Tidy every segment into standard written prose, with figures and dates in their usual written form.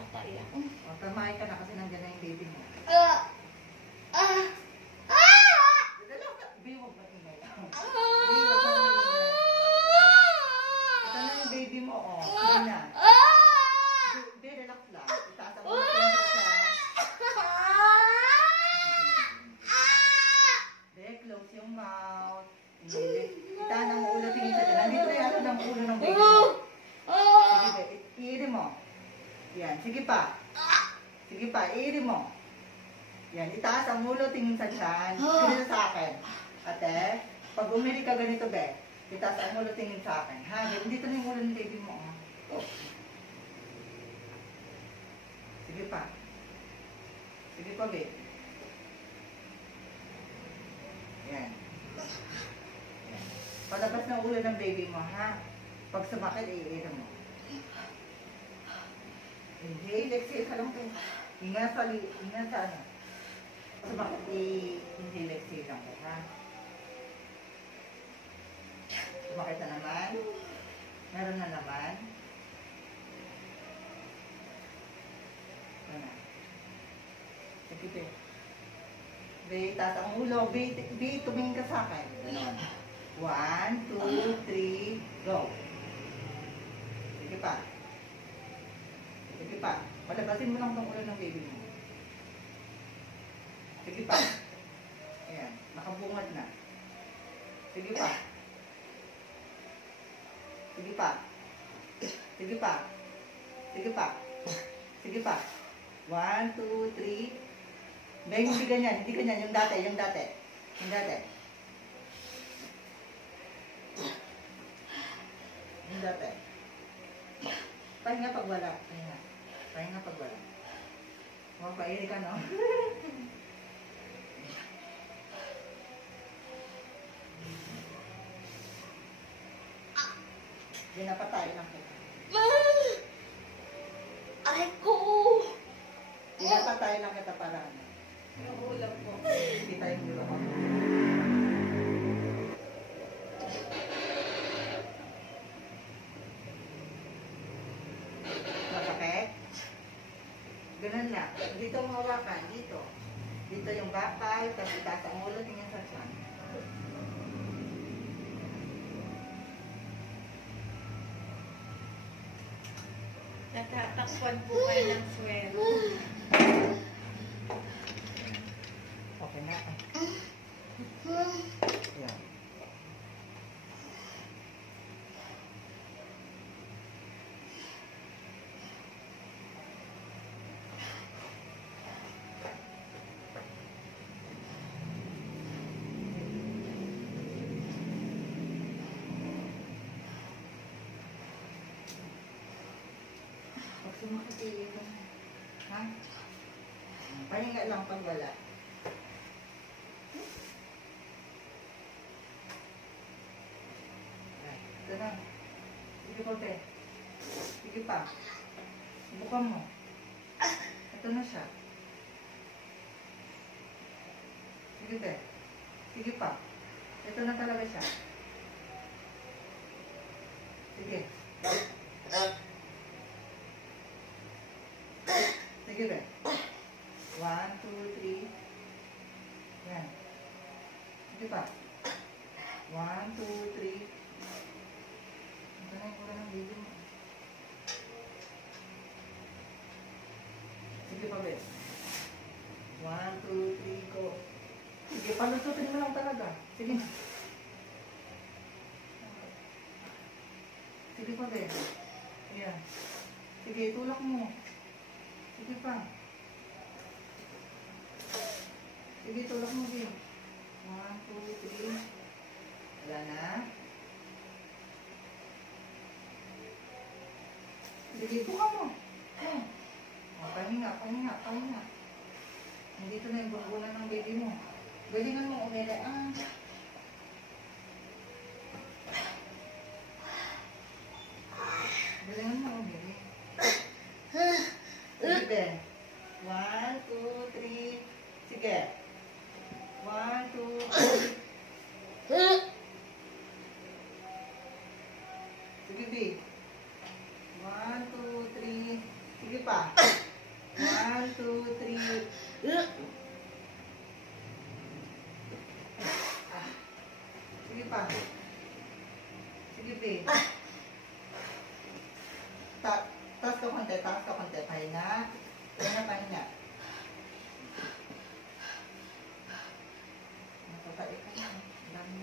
tataya. O, tamahay ka na kasi nandiyan na yung baby mo. Dala ka. Baby, huwag maingay. Baby, huwag maingay. Ito na yung baby mo, o. Sige na. Baby, relax lang. Itaas ang ulo sa siya. Baby, close yung mouth. Itaas ang ulo, tingin sa dyan. Nandito na yung ng ulo ng baby mo. Sige, baby. Iiri mo. Yan, sige pa. Sige pa, iiri mo. Yan, itaas ang ulo, tingin sa tiyan. Tingin sa akin. Ate, pag umili ka ganito, be, itaas ang ulo, tingin sa akin. Ha, dito na yung ulo ng baby mo. Oh. Sige pa. Sige pa, be. Yan. Yan. Palabas ng ulo ng baby mo, ha? Pag sumakit, iiri mo. Inhale, exhale ka lang kayo. Hinga sa ano. Sumakit, inhale, exhale lang kayo, ha? Sumakit na naman. Meron na naman. Ito na. Sige, be. Be, taas ang ulo. Be, tumingin ka sa akin. Ganon. 1, 2, 3, go. Sige pa. Sige pa. Palabasin mo lang itong ulo ng baby mo. Sige pa. Ayan. Nakabungad na. Sige pa. Sige pa. Sige pa. Sige pa. Sige pa. 1, 2, 3. May hindi ganyan. Hindi ganyan. Yung dati. Yung dati. Yung dati. Yung dati. Pahinga pag wala. Pahinga. Pahinga pag wala. Mapairi ka, no? Pinapatay lang kita. Aray ko! Pinapatay lang kita para ano. Yung ulam ko. Kita yung ulo ko. Masakit? Ganun lang. Dito mo hawakan. Dito. Dito yung bakal. Tapos itaas ang ulo. Tingnan sa tiyan. Natatakpan po kayo ng swero. Okay na. Yan. Pag sumakit, ha? Pahinga lang pag wala. Ito na. Sige pa, be. Sige pa. Bukan mo. Ito na siya. Sige, be. Sige pa. Ito na talaga siya. Sige. Sige, be. 1, 2, 3. Yan. Sige pa. 1, 2, 3. Ito na yung ulo ng baby mo. Sige pa, be. 1, 2, 3, go. Sige, palusutin mo lang talaga. Sige. Sige pa, be. Ayan. Sige, tulak mo. Sige pa. Sige, tulak mo, be. 1, 2, 3. Wala na. Sige, buka mo. Pahinga, pahinga, pahinga. Nandito na yung bubunan ng baby mo. Galingan mo, umili. Galingan mo, umili. Sige. 1, 2, 3. Sige. 1, 2, 3. Sige, B. 1, 2, 3. Sige pa. pa. Sige, be. Taas ka konti, taas ka konti. Pahinga. Pahinga, pahinga. Natatay ka na. Dami.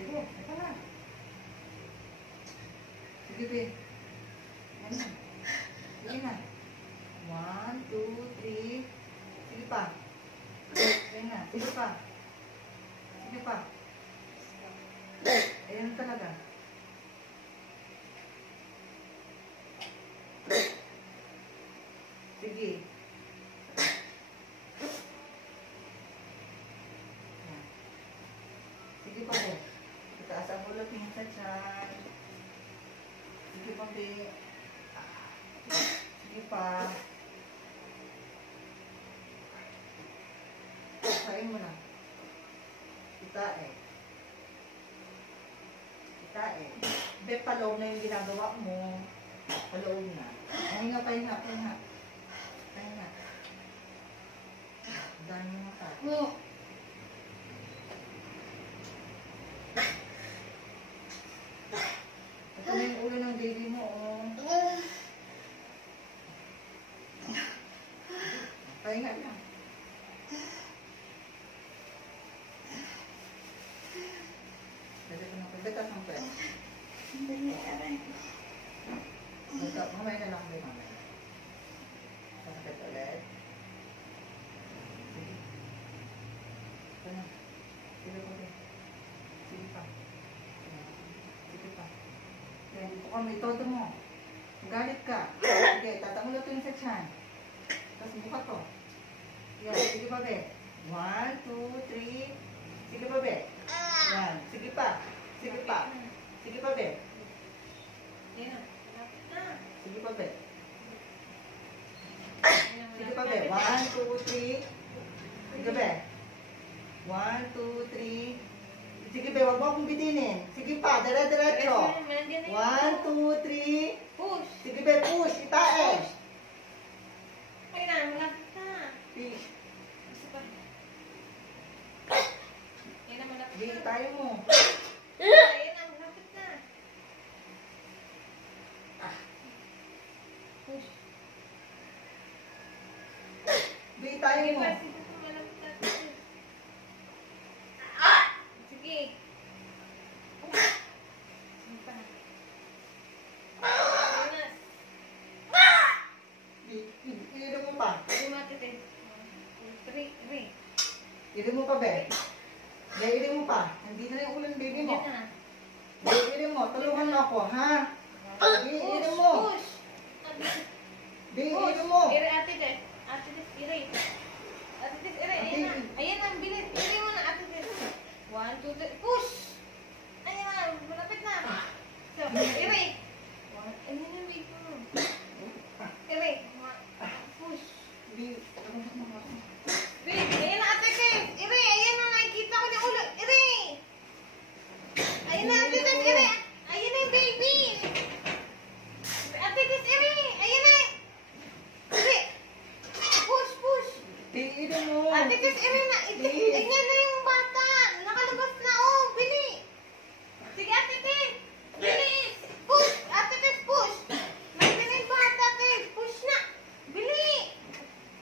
Sige, ito na. Sige, be. Yan na. Sige na. 1, 2, 3. Sige pa. Sige na. Sige pa. Sige pa. Ayan talaga. Sige. Sige pa be. Itaas ang ulo, tingin sa tiyan. Sige pa be. Sige pa. Kain mo na. Itae. Itae. Be, paloob na yung ginagawa mo. Paloob na. Pahinga, pahinga, pahinga. Pahinga. Dami mo ka. Ito na yung ulo ng baby mo, oh. Pahinga lang. Betas ang pwede. Mamaya na lang kayo mamaya. Sakit ulit. Sige. Ito na. Sige pa rin. Sige pa. Sige pa. Kaya dito kami, todo mo. Galit ka. Sige, tatangulo ito yung sa tiyan. Tapos buka to. Yan, sige pa be. 1, 2, 3. Sige pa be. Yan, sige pa. Sige pa. Sige pa be. Sige pa be. Sige pa be. 1, 2, 3. Sige be. 1, 2, 3. Sige be, wag mo akong bitinin. Sige pa, dire-diretso. 1, 2, 3. Push. Sige be, push. Itae. Ay na, malapit na. Gusto pa. Yan na, malapit Di, na. tayo mo. Ayan na, malapit na. Push. Di, tayo Sige mo. pa, sige pa, malapit na. Sige. Sige pa. Ayan na. Ililo mo pa. Sige, matit eh. 3. Ililo mo pa, be. Ililo mo pa. Hindi na yung ulo ng baby mo. Ayan na. Ililo mo. Tulungan mo ako, ha? Ililo mo. Push. Ililo mo. Ire, ate Des. Ate Des, ire. Ate Des, ire. Ayan na. Ayan na, bilis. Ire mo na, ate Des. 1, 2, 3. Push! Ayan na, malapit na. So, ire. Ayan na, wait mo. Ire. Push. Wait, ayan na, ate Des. Ire, ayan na, nakikita ko yung ulo. Ire. Ayan na, ate Des, ire. Ayan na yung baby. Ate Des, ire. Ayan na. Ire. Push, push. Ililo mo. Ate Des, ire na. Ayan na yung bata. Nakalabas na, oh. Bili. Sige, ate Des. Bilis. Push. Ate Des, push. Nandiyan na yung bata, ate. Push na. Bili.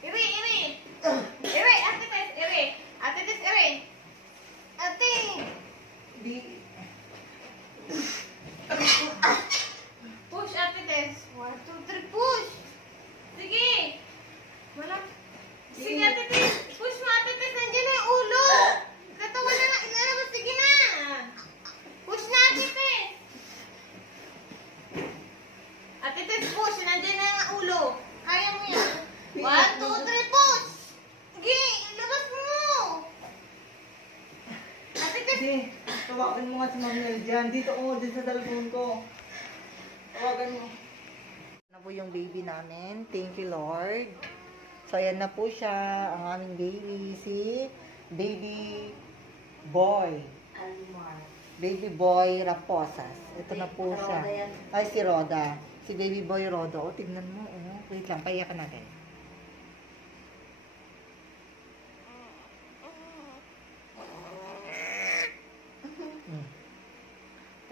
Ire, ire. Ire, ate Des, ire. Ate Des, ire. Ate. Di. Push, ate Des. 1, 2, 3, push. Sige. Wala. Sige, ate Des. Push mo, ate Des. Nandiyan na yung ulo. Katawan na lang. Inalabas. Sige na. Push na, ate Des. Ate Des, push. Nandiyan na yung ulo. Kaya mo yan. 1, 2, 3, push. Sige, ilabas mo. Ate Des. Di. Tawagan mo nga si Ma'am Nel dyan. Dito ko, dito sa dalpon ko. Tawagan mo. Na po yung baby namin. Thank you, Lord. So, ayan na po siya. Ang aming baby. Si Baby Boy. Baby Boy Raposas. Ito na po siya. Ay, si Roda. Si Baby Boy Roda. O, tignan mo. Oh. Wait lang, pahiya ka natin.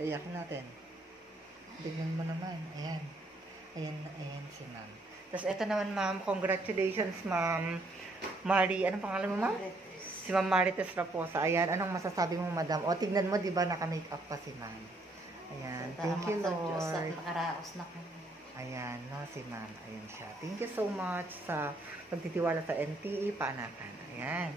Iyakin natin. Tignan mo naman. Ayan. Ayan si ma'am. Tapos ito naman ma'am, congratulations ma'am. Anong pangalan mo ma'am? Si Ma'am Marites Raposa. Ayan, anong masasabi mo madam? O tignan mo, di ba naka-makeup pa si ma'am? Ayan, thank you Lord. Makaraos na kami. Ayan, no, si ma'am. Ayan siya. Thank you so much sa pagtitiwala sa NTE Paanakan. Ayan.